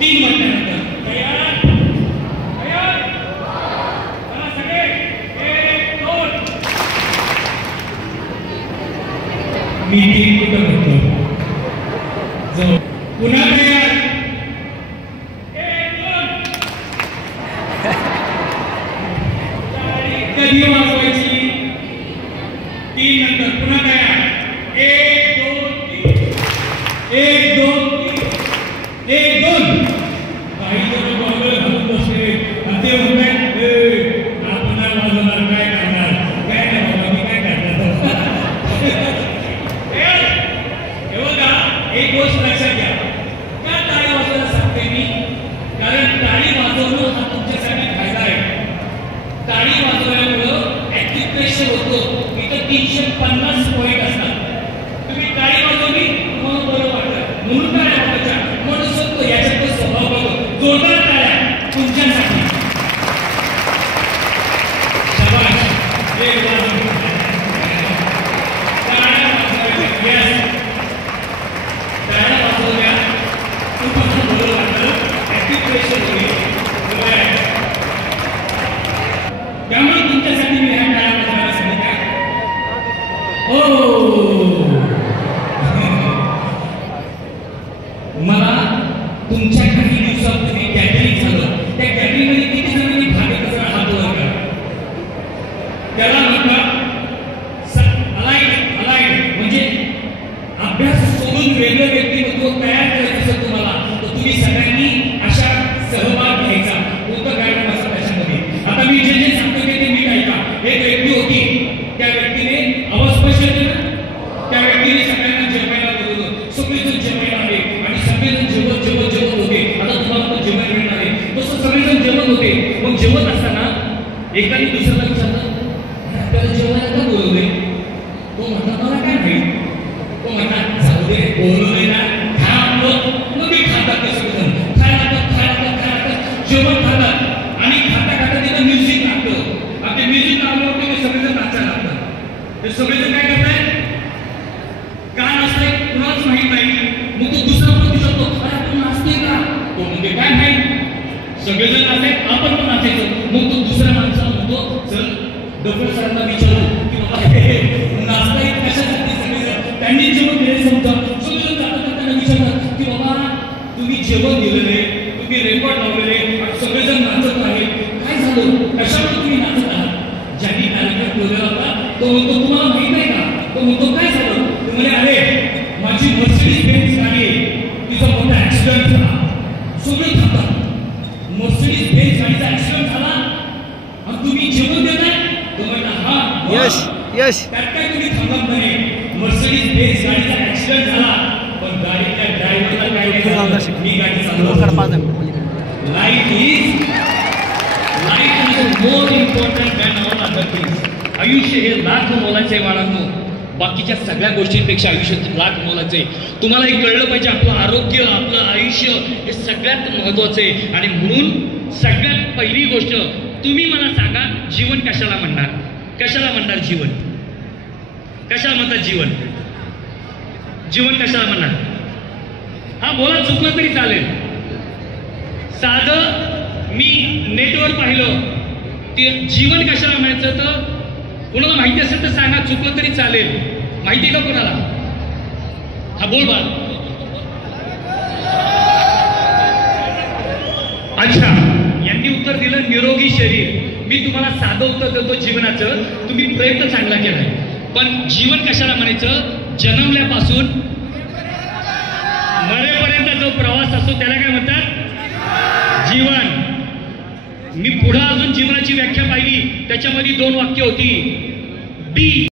3 म्हटल्यानंतर तयार तयार चला सगळे 1 2 मी 3 कुठं म्हणतो जाऊ पुन्हा तयार 1 2 कधी वाजवायची 3 नंतर पुन्हा तयार 1 2 3 1 2 1 2 काही जण गोंधळ घालून बसले आणि ते म्हणतात आपण वाजवणार काय करणार काय नाही बाबा मी काय करणार हे बघा एक गोष्ट लक्षात घ्या का टाळी वाजवायला सांगते मी कारण टाळी वाजवणं हा तुमच्यासाठी फायदा आहे टाळी वाजवल्यामुळं ऍक्टिव्ह प्रेशर होतो इथं 350 पॉईंट असतात तुम्ही टाळी वाजवली तुम्हाला बरं वाटतं म्हणून काय वाटायच्या म्हणून शकतो याच्यात तो स्वभाव बघतो जोरदार टाळ्या तुमच्यासाठी शाबाश एक टाळ्या वाजवायच्या यस टाळ्या वाजवल्या तुम्हाला बरं वाटतं ऍक्टिव्ह प्रेशर होईल त्यामुळे तुमच्यासाठी मी ह्या टाळ्या वाजवायला सांगितल्या मला तुमच्या काही दिवसापूर्वी गॅदरिंग झालं त्या गॅदरिंग मध्ये किती जणांनी भाग घेतला हात वर करा त्याला म्हणतात अलाइड म्हणजे अभ्यास सोडून वेगळं व्यक्तिमत्व तयार करायचं असेल तुम्हाला तर तुम्ही सगळ्यांनी अशा सहभाग घ्यायचा कोणतं कार्यक्रम असतात त्याच्यामध्ये आता मी जे सांगतो ते नीट ऐका एक व्यक्ती होती त्या व्यक्तीने अवस्पष्ट केलं त्या व्यक्तीने सगळ्यांना जेवायला बोलवलं सगळेजण जेवायला आले आणि सगळेजण जेवत होते आता तुम्हाला पण जेवण मिळणार आहे तसं सगळेजण जेवत होते मग जेवत असताना एकाने दुसऱ्याला विचारलं आपल्याला जेवायला का बोलवले तो म्हणतात मला काय माहिती तो म्हणतात जाऊ दे बोलवले ना खा मग ते खातात ते सगळेजण खायला जेवण खातात आणि खाता तिथं म्युझिक लागतं आणि ते म्युझिक लागल्यावर ते सगळेजण नाचायला लागतात ते सगळेजण काय करतायत का नाचताय कुणालाच माहित नाही मग तो दुसरा पण विचारतो अरे आपण नाचतोय का तो म्हणजे काय माहित सगळेजण नाचतायत आपण पण नाचायचं मग तो दुसऱ्या माणसाला म्हणतो चल डॉक्टर सरांना विचारू की बाबा नाचताय कशासाठी सगळेजण त्यांनी जेवण दिले समजा सगळेजण जातात त्यांना विचारतात की बाबा तुम्ही जेवण दिलेले तुम्ही रेकॉर्ड लावलेले आणि सगळेजण नाचत आहे काय झालं कशामुळे तुम्ही नाचत आहात ज्यांनी कार्यक्रम ठेवलेला होता तो म्हणतो तुम्हाला माहित नाही का तो म्हणतो काय झालं तुम्हाला अरे माझी मर्सिडीज बेन्झ गाडी तिचा मोठा ऍक्सिडेंट झाला सगळे थांबतात मर्सिडीज बेन्झ गाडीचा ऍक्सिडेंट झाला आणि तुम्ही जेवण देताय तो म्हणता हा यश यश त्यात काय तुम्ही थांबत नाही मर्सिडीज बेन्झ गाडीचा ऍक्सिडेंट झाला पण गाडीच्या ड्रायव्हरला काय नाही मी गाडी चालवतो life is more important than all other things आयुष्य हे लाख मोलाचे आहे बाळांनो बाकीच्या सगळ्या गोष्टींपेक्षा आयुष्य लाख मोलाचं आहे तुम्हाला हे कळलं पाहिजे आपलं आरोग्य आपलं आयुष्य हे सगळ्यात महत्वाचं आहे आणि म्हणून सगळ्यात पहिली गोष्ट तुम्ही मला सांगा जीवन कशाला म्हणणार जीवन कशाला म्हणतात जीवन कशाला म्हणणार हा बोला चुकलं तरी चालेल साधं मी नेटवर पाहिलं ते जीवन कशाला म्हणायचं तर कोणाला माहिती असेल तर सांगा चुकलं तरी चालेल माहिती आहे का कोणाला हा बोल बा अच्छा यांनी उत्तर दिलं निरोगी शरीर मी तुम्हाला साधं उत्तर देतो जीवनाचं तुम्ही प्रयत्न चांगला केलाय पण जीवन कशाला म्हणायचं जन्मल्यापासून मरेपर्यंत जो प्रवास असतो त्याला काय म्हणतात जीवन मी पुढे अजून जीवनाची व्याख्या पाहिली त्याच्यामध्ये 2 वाक्य होती बी